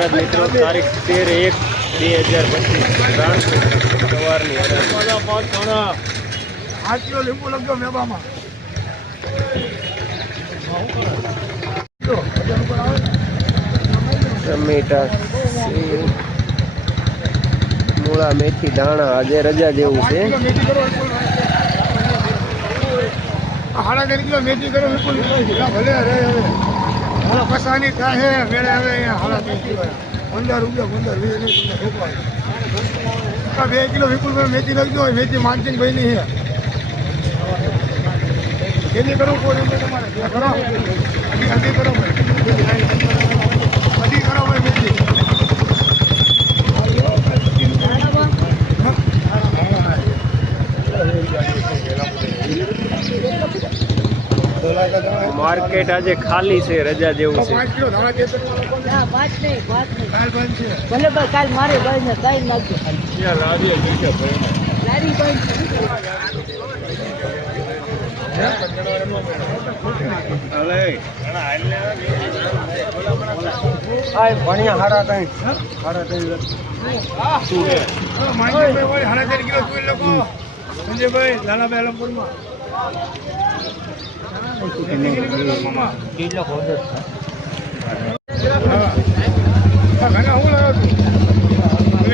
મહારાજ મિત્રો તારીખ તેર એક બે હજાર પચીસ. સવારની ટમેટા મૂળા મેથી દાણા આજે રજા જેવું છે. હાડા કિલો મેથી કરો ભલે હવે પસાની છે મેળે હવે અહીંયા ત્રણ કિલો પંદર રૂપિયા, પંદર વીસ બે કિલો વિપુલ મેથી નાખજો મેથી માનસિંહ ભાઈ ની છે. ખેતી કરવું કોઈ તમારે. કરો. અઢી અઢી કરો ભાઈ. અઢી કરો ભાઈ મેથી. માર્કેટ આજે ખાલી છે રજા જેવું છે. પાંચ કિલો કાલ કાલ મારે ભાઈ ભણ્યા હારા કઈ. હારા કઈ માનસિંહભાઈ વાળી સાડા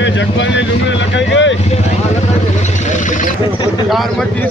જગવાની ડુંગળી લખાઈ ગઈ ચાર મચી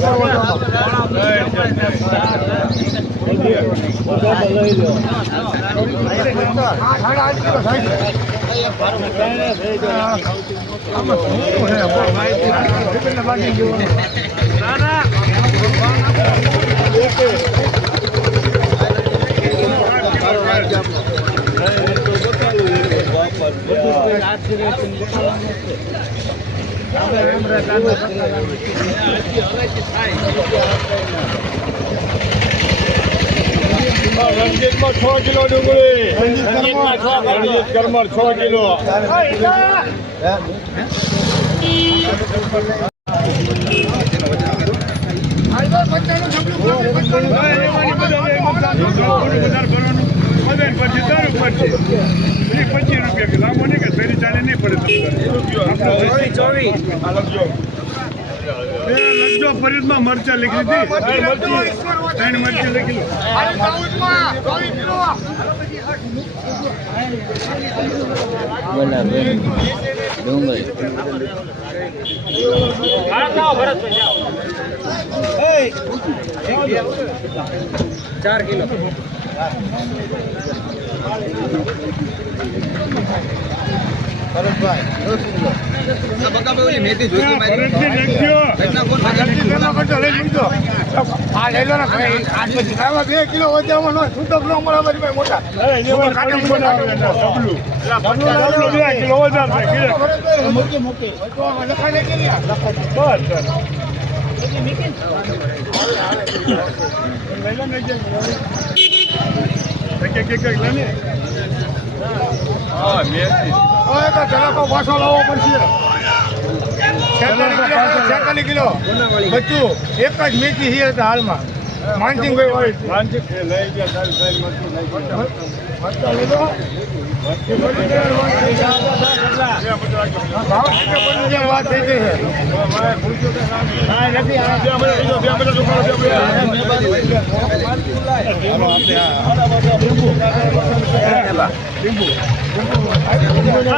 રણજીતમાં છ કિલો ડુંગળી રણજીત કરમર છ કિલો પચીસ રૂપિયા લાંબો નહીં કે ફેરી ચાલે નહીં ચોવીસ લખજો ફરીદમાં મરચા લીધી હતી. ત્રણ મરચી લખી. ચાર કિલો બે કિલો વધારવાનો છૂટક ન મળે મારી મોટા કિલો વધારે મૂકી મૂકી લખાઈ હા કે હવે તો જલાકો પાછો લાવવો પડશે. છેતાલીસ કિલો બચ્ચું, એક જ મેથી છે હાલમાં. માનસિંહભાઈ વાળી મરચાં લીધો? ભાવ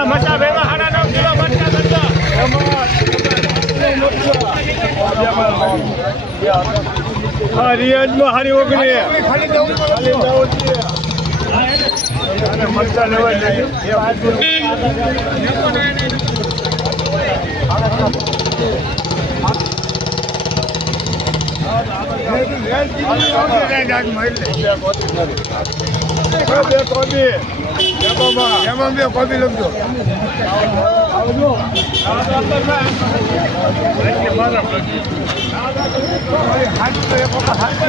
મરચાં ભેગા સાડા નવ કિલો મરચાં કરજો. રિયાજમાં હારી ઓગણી ખાલી કોબી લખજો હાથ હાથ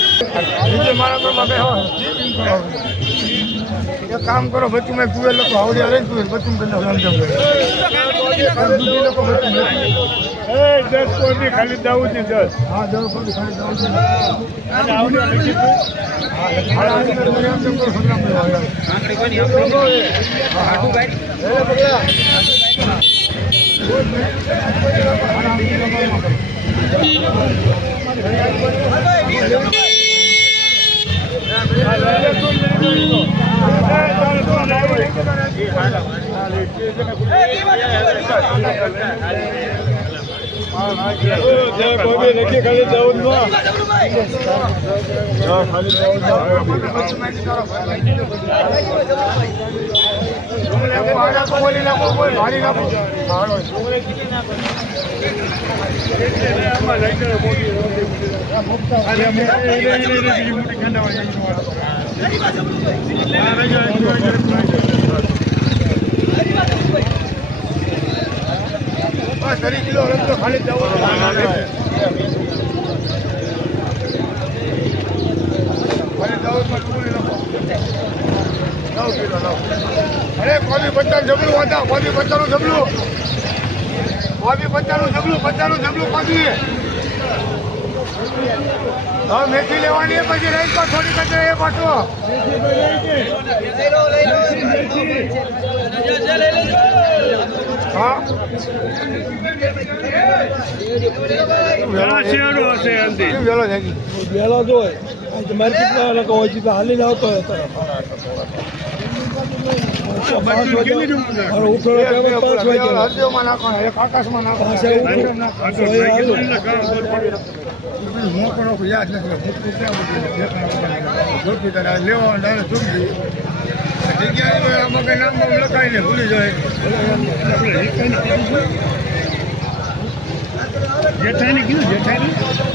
કામ કરો બચ્ચું મેં તુવેર લોકો આવડે આવે તુવેર બચ્ચું કરીને સમજાવ દૂધી લોકો બચ્ચું દસ કોટી ખાલી દાવું છે દસ. હા પડી ખાલી જાઉં છે આવડે ખાલી દાવું જ માં. હા, ખાલી ત્રીસ કિલો રમતો ખાલી જવું ખાલી નાખો. નવ કિલો નવ. અરે કોબી પચાસ જબલું હતા કોબી પચાસનું જબલું. કોબી પચાસનું જબલું પચાસનું જબલું કોબી. હવે મેથી લેવાની એ પછી રહી તો થોડી કચરે એ પાછો? વેલો જ હોય તો તમારે કેટલા લોકો હોય છે હાલીને આવતો હોય તરફ લખાય ને ભૂલી જાય. કીધું જેઠાણી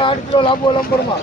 આઠ કિલો લાંબો લંબરમાં.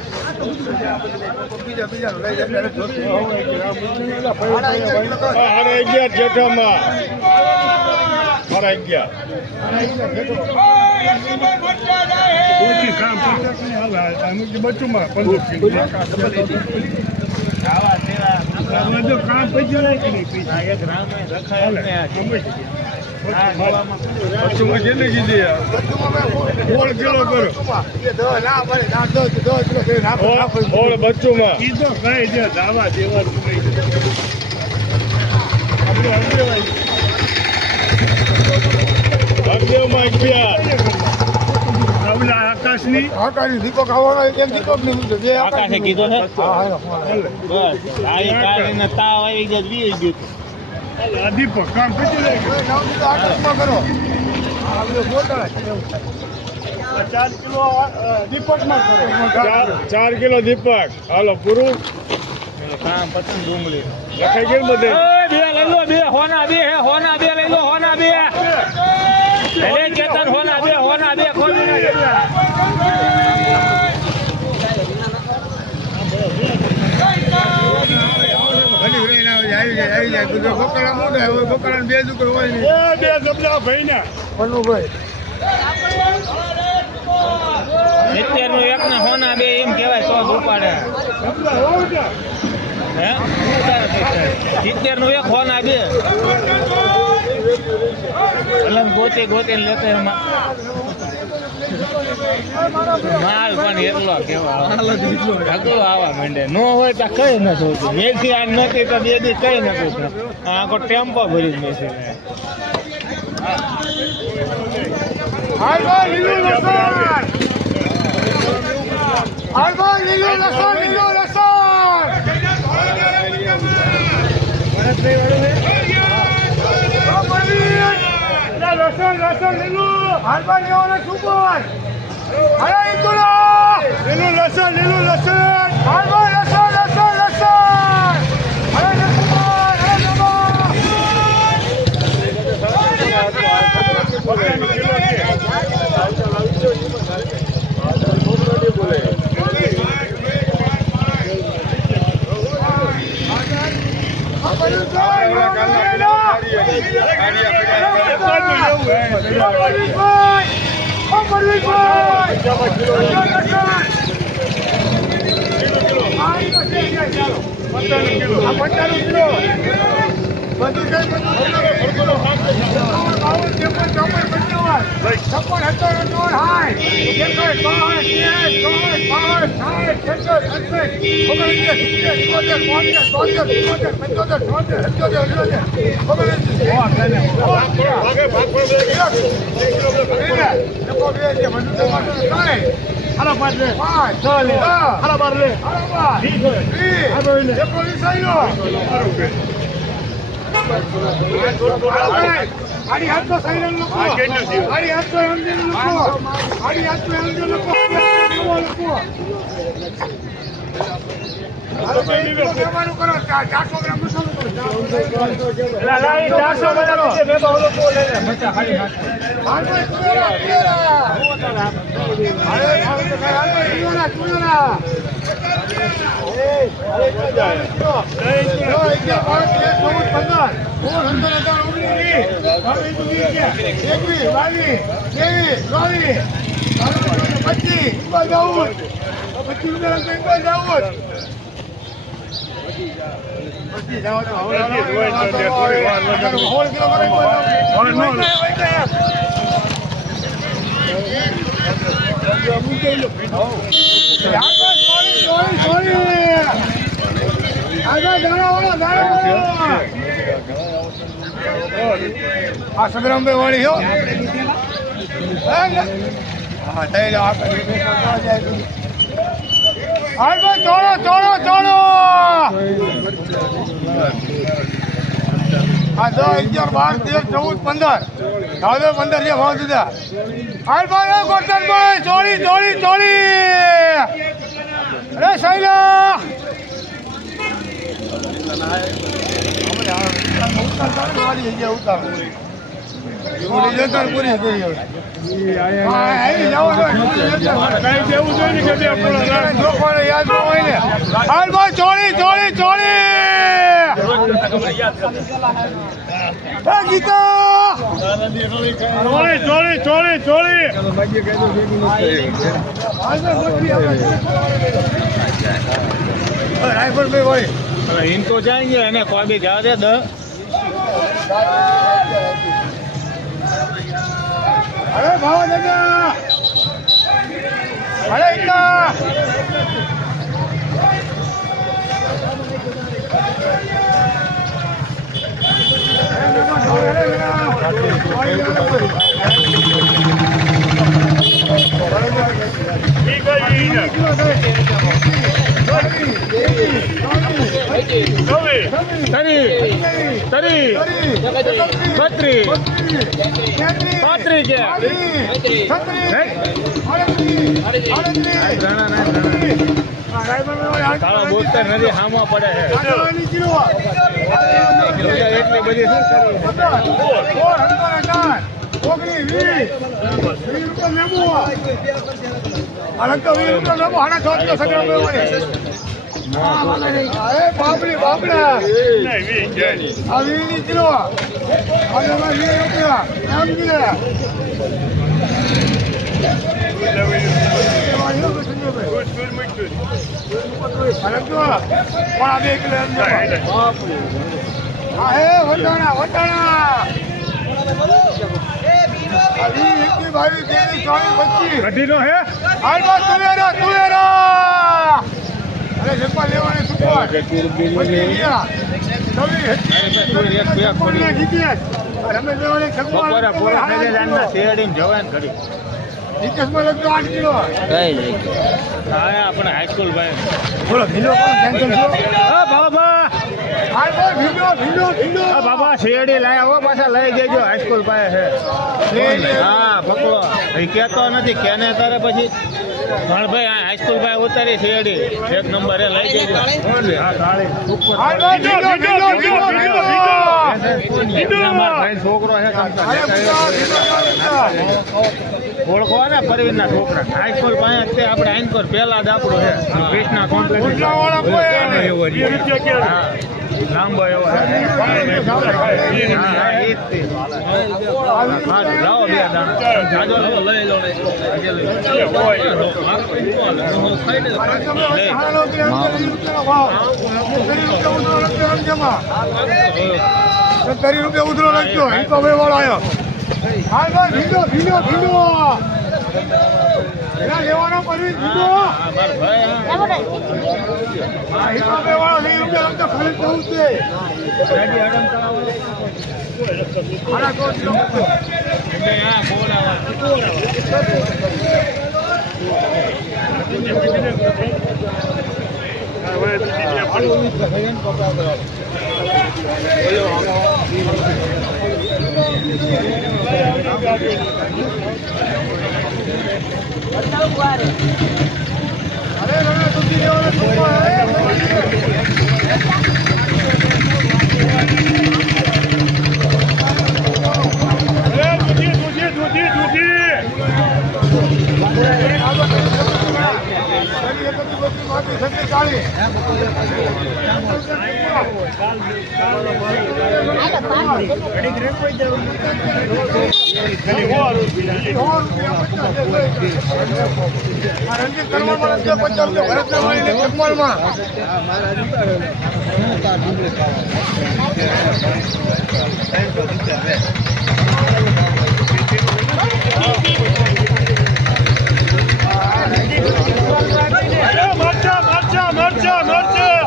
હાડા અગિયાર જેઠામાં મારા અગિયાર બચુમાં પંદર કામ પૈસા નાખી નહીં આકાશે કીધો છે તાવ આવી ગયો વી ગયું પછી આકાશમાં કરો. ચાર કિલો દીપક. હાલો પૂરું. કામ પતંગ ડુંગળી લખાઈ ગયું બધે? બે લઈ લો બે હોના બે હે હોના બે લઈ લો હોના બે. હોના બે. હોના બે ખોલી નાખ. ઘણી ઘણી ના આવે, આવી મોટા હોય બે હોય એ બે જબલા ભાઈ ના પન્નુભાઈ સિત્તેરનું એક ને હોના બે એમ કેવાય તો ઉપાડે. હે? સિત્તેરનું એક હોના બે. એટલે ગોતે ગોતે લેતા એમાં. માલ પણ એટલો કેવો આવા. માંડે. નો હોય તો કઈ ન થતું મેથી આ નથી તો બે દી કઈ ન થતું આખો ટેમ્પો ભરી જ છે લસણ! લસણ, લીલું લસણ! લસણ લસણ, લીલું! હાલ ભાઈ, લેવાનો શું ઇન્દુલા લીલું લસણ લીલું લસણ હાલ ભાઈ લસણ લસણ લસણ અરે સુપર અરે નમો હાલો પાટલે પાંચ છ લે હાલો બાર લે હાલો બાર વીસ વીસ એકોવીસ આવ્યો આડી હાથો સાઈડ લોકો આડી હાથો અંદર લોકો આડી હાથો અંદર લોકો લોકો હાલો. ભાઈ એક કિલો કહેવાનું કરો ચા- ચારસો ગ્રામ મસાલો કરો ચારસો એકવીસ, બાવીસ, ત્રેવીસ, ચોવીસ, પચીસ, ઉપર ચૌદ, પચીસ ઉપર ઉપર ચૌદ. પચીસ, જાઓ, જાઓ, હવે, હવે, હવે, હવે, સોળ કિલો કરે, ઉપર ચૌદ. વહી ગયા, વહી ગયા. આગળ સોરી, સોરી, સોરી. આગળ દાણાવાળો, દાણાવાળો. આ સંગ્રામભાઈ વાળી હો હે હા થઈ જાઓ આપણે ભાઈ, ચોળો ચોળો ચોળો. આ દસ અગિયાર ચૌદ, પંદર. હવે પંદર જે ભાવ દીધા. હાલ ભાઈ ગોટન ગોરધનભાઈ ચોળી ચોળી ચોળી. અરે, શૈલા. ચોળી ચોળી ચોળી ગીતા ચોળી ચોળી ચોળી ચોળી રાયફલ ભાઈ ઇન તો જાएंगे એને કોઈ બી જવા દે. અરે ઇન્ના તરી તરી બત્રી પાંત્રી કે તારો બોલતા નથી હામો પડે છે એટલી બધી શું કરવી આ વીસ વીસ રૂપિયા એમ કીધે હા હે વટાણા વટાણા આ વીસ એકવી બાવીસ ત્રેવીસ ચોવીસ પચીસ અઢીનો હે હાલ બસ તુવેરા તુવેરા અરે જમવા લેવાની રમેશ લેવાની છપ્પન બપોરે. પૂરો થઈ જાય જાનના શેરડીને જવાય ને ઘડી જીતેશમાં લગતો આઠ કિલો હા આપણે હાઈસ્કૂલ ભાઈ. બોલો ભીંડો બાબા શેરડી લાયા હો પાછા લઈ જજો હાઈસ્કૂલ પાસે છે. હા પકડો એ કહેતો નથી કેને તારે પછી? ભણભાઈ હાઈસ્કૂલ પાસે ઉતારી શેરડી. એક નંબરે લઈ જજો. છોકરો છે ઓળખો ને પરવીનના છોકરા. હાઈસ્કૂલ પાસે તે આપણે પર પહેલા જ આપણો છે. કૃષ્ણા કોમ્પ્લેક્સ હા લાંબો એવો હા હા એ તે. રૂપિયા ઉધરો રૂપિયા ઉધરો લખજો. હિંકોભાઈ વાળો આવ્યો. હાલ ભાઈ ભીંડો લેવાનો પરવીન ભીંડો હા, મારો ભાઈ, હા. હા, હિંકોભાઈ વાળો વીસ રૂપિયા લખજો ખાલી ચૌદ છે ચૌદ કિલો લખજો. એટલે આ બોલાવા. અરે અરે, એ દૂધી દૂધી દૂધી દૂધી પેલી એકત્રીસ બત્રીસ પાંત્રીસ છત્રીસ ચાલીસ આ રણજીત કરમલમાં લખજો પચાસ રૂપિયા ભરતનગરી ને કરમલમાં. અરે મરચા મરચા મરચા મરચા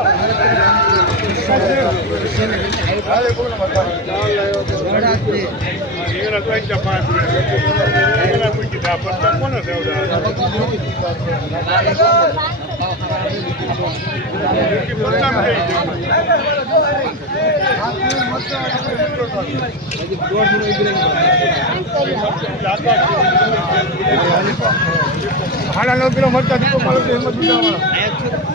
હાડા નવ કિલો મળતા દીપો મારો હિંમત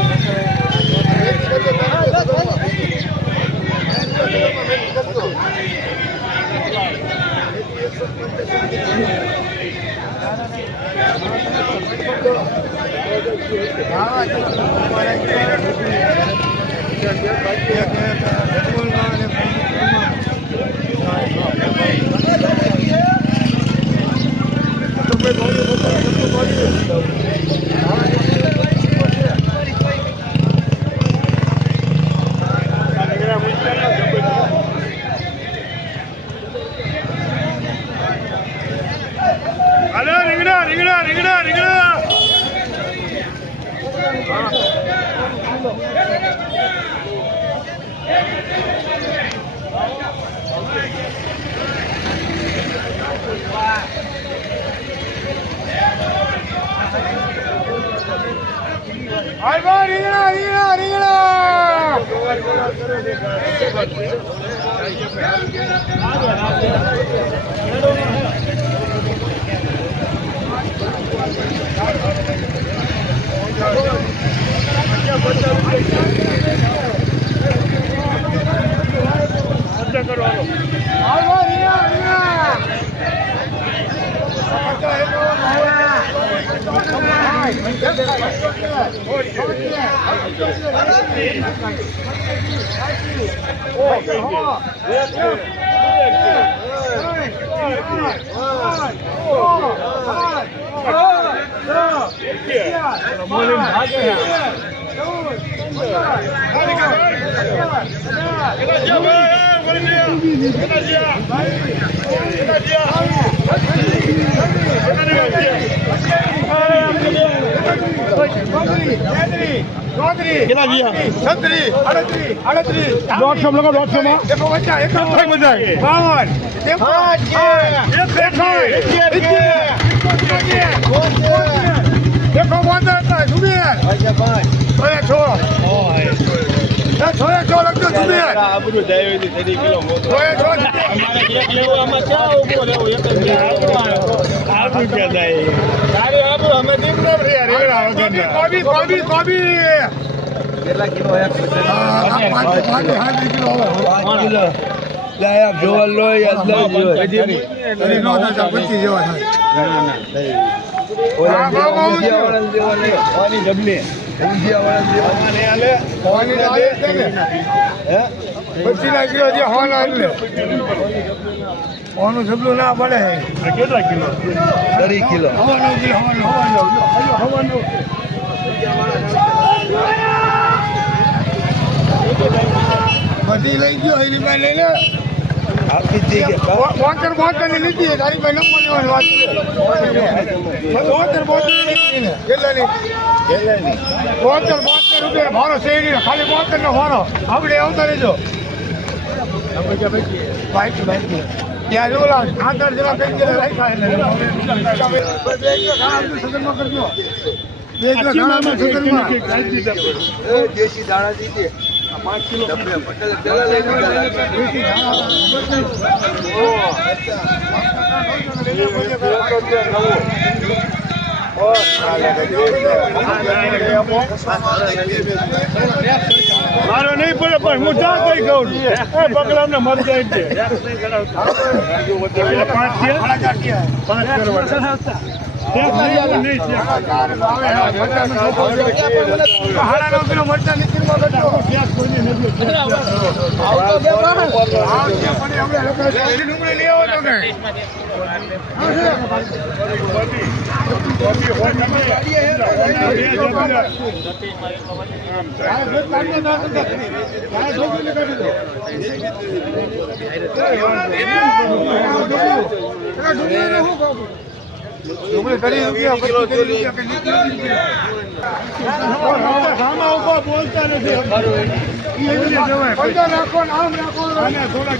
તમને શું હશે? ભાવ તો ખબર જ નથી. હા, એકસો ભાવ છે. હાડા નવ કિલો દીપો. હાડા નવ કિલો મીડિયમ લખો. હા, અરે રીંગણા રીંગણા રીંગણા રીંગણા હાલ ભાઈ રીંગણા રીંગણા રીંગણા મજા કરવાનો હાલ ભાઈ રીંગણા રીંગણા કેટલા જીયા છત્રી અડત્રી અડત્રી દોઢસો લગો દોઢસો માં એકો વચ્ચા એકો આવી? બાવન ત્રેપન, એકાવન, એકો બોતેર હતા, જુબેર. છો. છોએ છો લખજો, જુબેર. આટલું ક્યાં જાય આબરૂ અમે દીકરા કોબી. કોબી, કોબી, પાંચ કિલો હવે. લાયા જોવા લો યાદ લઈ જોવા તરી નો થતા, પચીસ જેવા થાય. ઓલા હા, બહુ બહુ ઊંધિયા વાળાને દેવા લે વાની જબને ઊંધિયા વાળાને દેવા હોવાની તો આવે જ છે ને. હે ના કિલો જે હોવાના એટલે. હોવાનું જબલું ના પડે કેટલા કિલો દરી કિલો હવાનું જે હવાનું હવાનું હવાનું બધી લઈ ગયો એની પાસે લઈ લે આપી દે બોતેર બોતેરની લીધી તારી પાસે નંબર લેવાની વાત બોતેર બોતેરની લીધી કેટલાની બોતેર બોતેર રૂપિયા ભાડો શેરી ખાલી બોતેર નો ભાડો આપણે આવતા રહેજો. બાઈક બાઈક ત્યાં જો કઈ રાખ્યા કરજો બે કિલો દેશી દાણા દીધે. પાંચ કિલો મારો નહીં પડે પણ હું જા કઈ કહું છું. એ પકડા ને મર જાય છે. પાંચ કરવા નહીં છે સાડા નવ કિલો મરચાં નીકળવા કરજો. આવ છે પણ આપણે લોકો ચાલી ડુંગળી લઈ આવો તો કે. આ ભેટ કાઢી દો, કાઢી દો. આ છોકરીને કાઢી દો. આ ડુંગળીને શું કહું? ડુંગળી કરી રૂપિયા કિલો રૂપિયા. સામા બોલતા નથી. પૈસા રાખો ને આમ રાખો થોડાક